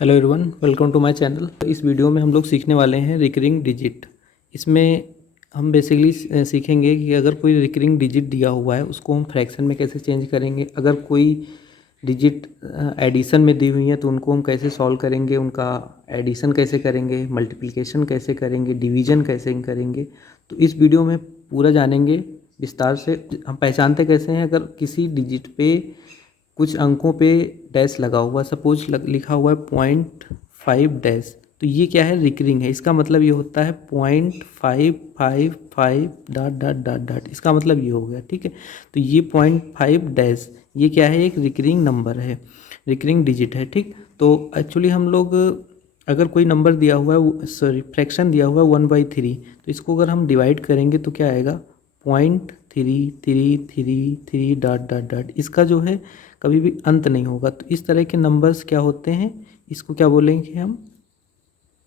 Hello everyone, welcome to my channel. तो इस video में हम लोग सीखने वाले हैं रिकरिंग डिजिट। इसमें हम बेसिकली सीखेंगे कि अगर कोई रिकरिंग डिजिट दिया हुआ है उसको हम फ्रैक्शन में कैसे चेंज करेंगे। अगर कोई डिजिट एडिशन में दी हुई है तो उनको हम कैसे सॉल्व करेंगे, उनका एडिशन कैसे करेंगे, मल्टीप्लिकेशन कैसे करेंगे, डिवीजन कैसे करेंगे। तो इस वीडियो में पूरा जानेंगे विस्तार से। हम पहचानते कैसे हैं अगर किसी डिजिट पे कुछ अंकों पे डैश लगा हुआ, सपोज लिखा हुआ है 0.5 डैश, तो ये क्या है, रिकरिंग है। इसका मतलब ये होता है 0.555 डॉट डॉट डॉट डॉट, इसका मतलब ये हो गया। ठीक है, तो ये 0.5 डैश ये क्या है, एक रिकरिंग नंबर है, रिकरिंग डिजिट है। ठीक, तो एक्चुअली हम लोग अगर कोई नंबर दिया हुआ है, सॉरी फ्रैक्शन दिया हुआ है 1/3, तो इसको अगर हम डिवाइड करेंगे तो क्या आएगा, 0.3333 डॉट डॉट डॉट। इसका जो है कभी भी अंत नहीं होगा। तो इस तरह के नंबर्स क्या होते हैं, इसको क्या बोलेंगे हम,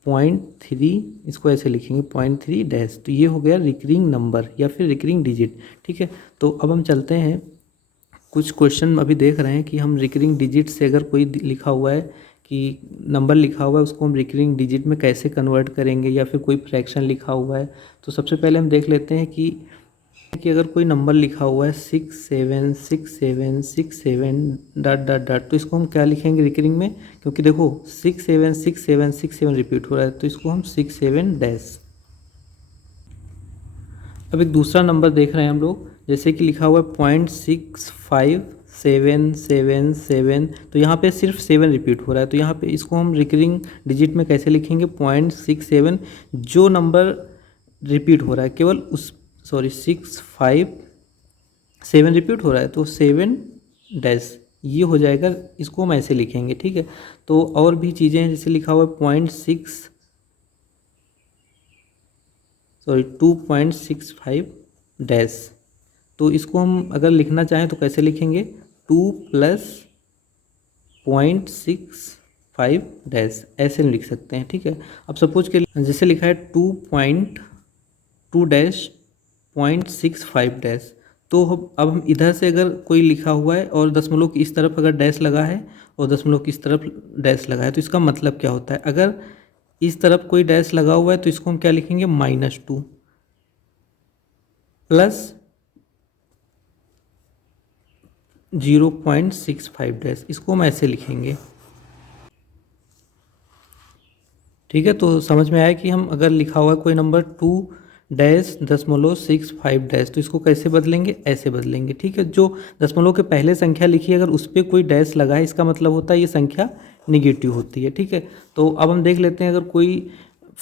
0.3, इसको ऐसे लिखेंगे 0.3 डैश। तो ये हो गया रिकरिंग नंबर या फिर रिकरिंग डिजिट। ठीक है, तो अब हम चलते हैं, कुछ क्वेश्चन अभी देख रहे हैं कि हम रिकरिंग डिजिट से अगर कोई लिखा हुआ है कि नंबर लिखा हुआ है उसको हम रिकरिंग डिजिट में कैसे कन्वर्ट करेंगे, या फिर कोई फ्रैक्शन लिखा हुआ है। तो सबसे पहले हम देख लेते हैं कि अगर कोई नंबर लिखा हुआ है 676767 डॉट डॉट डॉट, तो इसको हम क्या लिखेंगे रिकरिंग में, क्योंकि देखो 676767 रिपीट हो रहा है, तो इसको हम 67 डैश। अब एक दूसरा नंबर देख रहे हैं हम लोग, जैसे कि लिखा हुआ है 0.65777, तो यहाँ पे सिर्फ 7 रिपीट हो रहा है, तो यहाँ पे इसको हम रिकरिंग डिजिट में कैसे लिखेंगे, 0.67, जो नंबर रिपीट हो रहा है केवल उस, सॉरी 657 रिपीट हो रहा है तो 7 डैश, ये हो जाएगा। इसको हम ऐसे लिखेंगे। ठीक है, तो और भी चीज़ें हैं, जैसे लिखा हुआ है 2.65 डैश, तो इसको हम अगर लिखना चाहें तो कैसे लिखेंगे, 2 प्लस 0.65 डैश, ऐसे लिख सकते हैं। ठीक है, अब सपोज के जैसे लिखा है 2.2 डैश 0.65 डैश, तो अब हम इधर से अगर कोई लिखा हुआ है और दशमलव की इस तरफ अगर डैश लगा है और दशमलव की इस तरफ डैश लगा है, तो इसका मतलब क्या होता है, अगर इस तरफ कोई डैश लगा हुआ है तो इसको हम क्या लिखेंगे, -2 प्लस 0.65 डैश, इसको हम ऐसे लिखेंगे। ठीक है, तो समझ में आया कि हम अगर लिखा हुआ है कोई नंबर 2.65 डैश, तो इसको कैसे बदलेंगे, ऐसे बदलेंगे। ठीक है, जो दशमलव के पहले संख्या लिखी है अगर उस पर कोई डैश लगा है, इसका मतलब होता है ये संख्या निगेटिव होती है। ठीक है, तो अब हम देख लेते हैं अगर कोई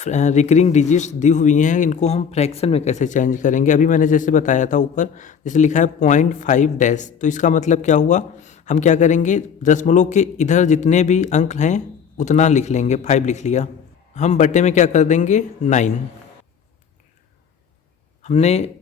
रिकरिंग डिजिट्स दी हुई हैं, इनको हम फ्रैक्शन में कैसे चेंज करेंगे। अभी मैंने जैसे बताया था ऊपर, जैसे लिखा है 0.5 डैश, तो इसका मतलब क्या हुआ, हम क्या करेंगे, दशमलव के इधर जितने भी अंक हैं उतना लिख लेंगे, 5 लिख लिया, हम बटे में क्या कर देंगे, 9। हमने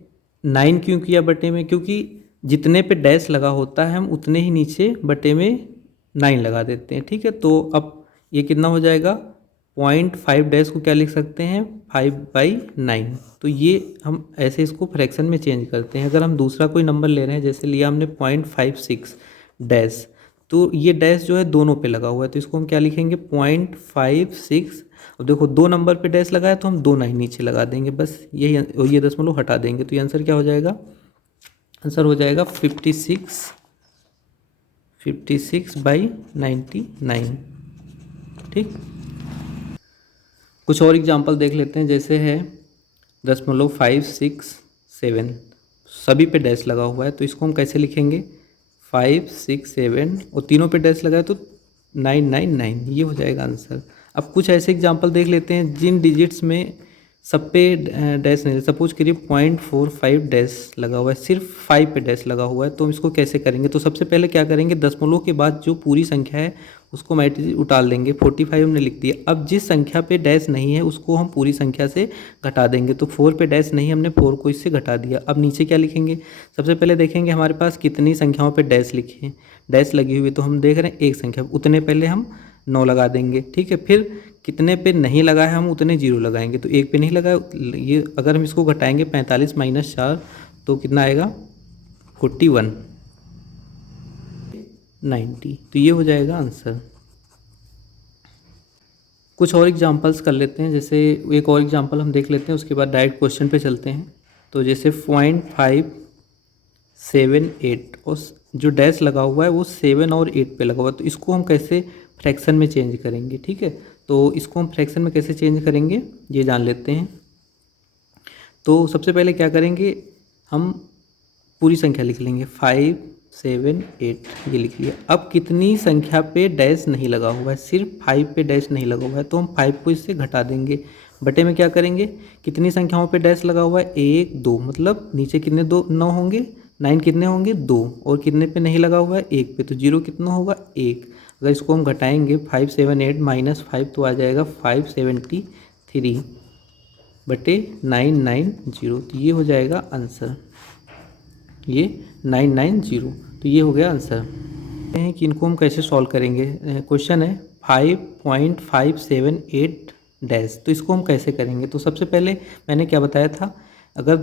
9 क्यों किया बटे में, क्योंकि जितने पे डैश लगा होता है हम उतने ही नीचे बटे में 9 लगा देते हैं। ठीक है, तो अब ये कितना हो जाएगा, 0.5 डैश को क्या लिख सकते हैं, 5/9। तो ये हम ऐसे इसको फ्रैक्शन में चेंज करते हैं। अगर हम दूसरा कोई नंबर ले रहे हैं, जैसे लिया हमने 0.56 डैश, तो ये डैश जो है दोनों पे लगा हुआ है, तो इसको हम क्या लिखेंगे, 0.56। अब देखो दो नंबर पे डैश लगा है तो हम 2 9 नीचे लगा देंगे, बस यही, ये दशमलव हटा देंगे, तो ये आंसर क्या हो जाएगा, आंसर हो जाएगा 56/99। ठीक, कुछ और एग्जांपल देख लेते हैं, जैसे है 0.567, सभी पे डैश लगा हुआ है, तो इसको हम कैसे लिखेंगे, 567, और तीनों पे डैश लगा है तो 999, ये हो जाएगा आंसर। अब कुछ ऐसे एग्जांपल देख लेते हैं जिन डिजिट्स में सब पे डैश नहीं, सपोज करिए 0.45 डैश लगा हुआ है, सिर्फ 5 पे डैश लगा हुआ है, तो हम इसको कैसे करेंगे। तो सबसे पहले क्या करेंगे, दशमलव के बाद जो पूरी संख्या है उसको मैट्रिक्स उतार लेंगे, 45 हमने लिख दिया। अब जिस संख्या पे डैश नहीं है उसको हम पूरी संख्या से घटा देंगे, तो 4 पे डैश नहीं, हमने 4 को इससे घटा दिया। अब नीचे क्या लिखेंगे, सबसे पहले देखेंगे हमारे पास कितनी संख्याओं पे डैश लिखे हैं, डैश लगी हुई, तो हम देख रहे हैं एक संख्या, उतने पहले हम 9 लगा देंगे। ठीक है, फिर कितने पे नहीं लगा है हम उतने 0 लगाएंगे, तो एक पे नहीं लगा, ये अगर हम इसको घटाएंगे 45 - 4 तो कितना आएगा, 41 90, तो ये हो जाएगा आंसर। कुछ और एग्जांपल्स कर लेते हैं, जैसे एक और एग्जांपल हम देख लेते हैं, उसके बाद डायरेक्ट क्वेश्चन पे चलते हैं। तो जैसे 0.578 और जो डैश लगा हुआ है वो 7 और 8 पे लगा हुआ है, तो इसको हम कैसे फ्रैक्शन में चेंज करेंगे, ठीक है। तो इसको हम फ्रैक्शन में कैसे चेंज करेंगे ये जान लेते हैं। तो सबसे पहले क्या करेंगे, हम पूरी संख्या लिख लेंगे 5, 7, 8 ये लिख लिया। अब कितनी संख्या पे डैश नहीं लगा हुआ है, सिर्फ 5 पे डैश नहीं लगा हुआ है, तो हम 5 को इससे घटा देंगे। बटे में क्या करेंगे, कितनी संख्याओं पे डैश लगा हुआ है, 1, 2, मतलब नीचे कितने 9 होंगे, 9 कितने होंगे 2, और कितने पे नहीं लगा हुआ है 1 पे, तो 0 कितना होगा 1। अगर इसको हम घटाएंगे 5, 7, 8 -5 तो आ जाएगा 573 बटे 990, तो ये हो जाएगा आंसर, ये 990, तो ये हो गया आंसर। हैं कि इनको हम कैसे सॉल्व करेंगे। क्वेश्चन है 5.578 डैश, तो इसको हम कैसे करेंगे। तो सबसे पहले मैंने क्या बताया था, अगर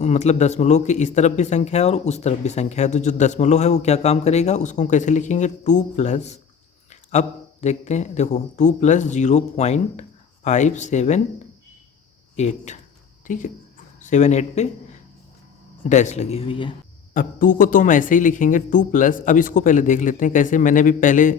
मतलब दशमलव की इस तरफ भी संख्या है और उस तरफ भी संख्या है, तो जो दशमलव है वो क्या काम करेगा, उसको हम कैसे लिखेंगे 2 प्लस, अब देखते हैं, देखो 2 प्लस 0.578, ठीक है, 7, 8 पे डैश लगी हुई है। अब 2 को तो हम ऐसे ही लिखेंगे 2 प्लस, अब इसको पहले देख लेते हैं कैसे, मैंने भी पहले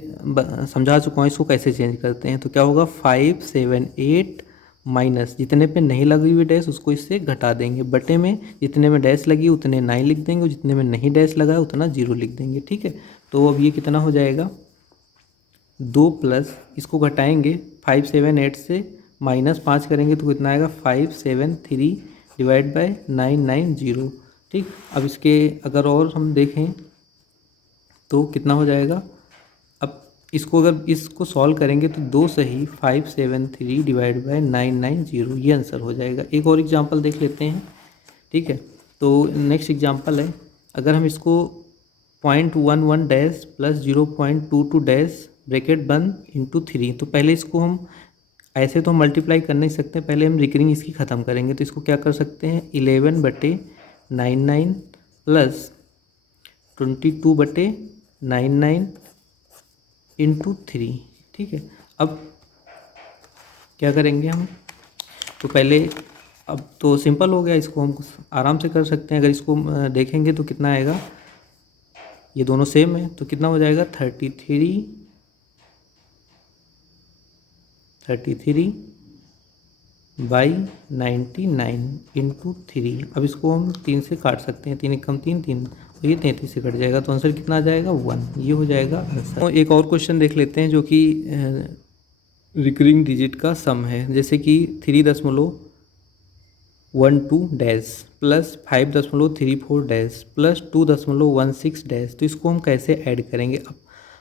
समझा चुका हूँ इसको कैसे चेंज करते हैं। तो क्या होगा 5, 7, 8 माइनस जितने पे नहीं लगी हुई डैश उसको इससे घटा देंगे, बटे में जितने में डैश लगी उतने 9 लिख देंगे, और जितने में नहीं डैश लगा है उतना 0 लिख देंगे, ठीक है। तो अब ये कितना हो जाएगा 2 प्लस, इसको घटाएंगे 5, 7, 8 से -5 करेंगे तो कितना आएगा 573 डिवाइड बाय 990, ठीक। अब इसके अगर और हम देखें तो कितना हो जाएगा, अब इसको अगर इसको सॉल्व करेंगे तो 2 से ही 573 डिवाइड बाय 990 ये आंसर हो जाएगा। एक और एग्जांपल देख लेते हैं, ठीक है। तो नेक्स्ट एग्जांपल है, अगर हम इसको 0.11 डैश प्लस 0.22 डैश ब्रैकेट बंद इंटू 3, तो पहले इसको हम ऐसे तो हम मल्टीप्लाई कर नहीं सकते, पहले हम रिकरिंग इसकी ख़त्म करेंगे। तो इसको क्या कर सकते हैं 11 बटे 99 प्लस 22 बटे 99 इंटू 3, ठीक है। अब क्या करेंगे हम, तो पहले अब तो सिंपल हो गया, इसको हम आराम से कर सकते हैं। अगर इसको देखेंगे तो कितना आएगा, ये दोनों सेम है, तो कितना हो जाएगा 33 बाई 99 इंटू 3। अब इसको हम 3 से काट सकते हैं, 3 एकम 3, 3 और ये 33 से कट जाएगा, तो आंसर कितना आ जाएगा 1, ये हो जाएगा आंसर। तो एक और क्वेश्चन देख लेते हैं जो कि रिकरिंग डिजिट का सम है, जैसे कि 3.12 dash plus 5.34 dash plus 2.16 dash, तो इसको हम कैसे ऐड करेंगे।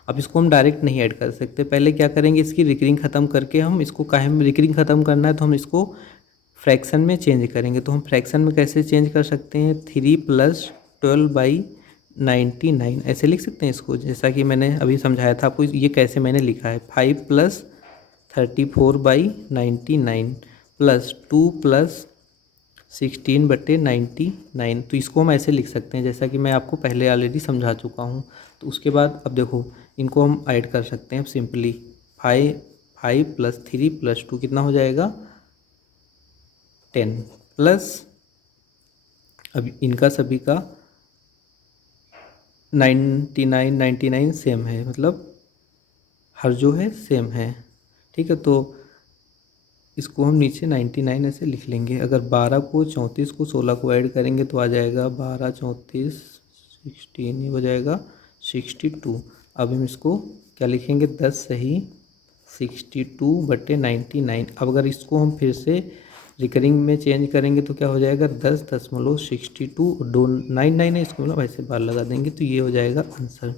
अब इसको हम डायरेक्ट नहीं ऐड कर सकते, पहले क्या करेंगे इसकी रिकरिंग ख़त्म करके हम इसको, काहे में रिकरिंग ख़त्म करना है तो हम इसको फ्रैक्शन में चेंज करेंगे। तो हम फ्रैक्शन में कैसे चेंज कर सकते हैं, 3 + 12/99 ऐसे लिख सकते हैं इसको, जैसा कि मैंने अभी समझाया था आपको, ये कैसे मैंने लिखा है 5 + 34/99 प्लस 2 + 16/99, तो इसको हम ऐसे लिख सकते हैं जैसा कि मैं आपको पहले ऑलरेडी समझा चुका हूँ। तो उसके बाद अब देखो इनको हम ऐड कर सकते हैं सिंपली, 5 + 3 + 2 कितना हो जाएगा 10 प्लस, अब इनका सभी का 99 सेम है, मतलब हर जो है सेम है, ठीक है। तो इसको हम नीचे 99 ऐसे लिख लेंगे। अगर 12 को 34 को 16 को ऐड करेंगे तो आ जाएगा 12 34 16, ये हो जाएगा 62। अब हम इसको क्या लिखेंगे 10 सही 62/99। अब अगर इसको हम फिर से रिकरिंग में चेंज करेंगे तो क्या हो जाएगा 10.62 और 99 है, इसको मतलब ऐसे बार लगा देंगे, तो ये हो जाएगा आंसर।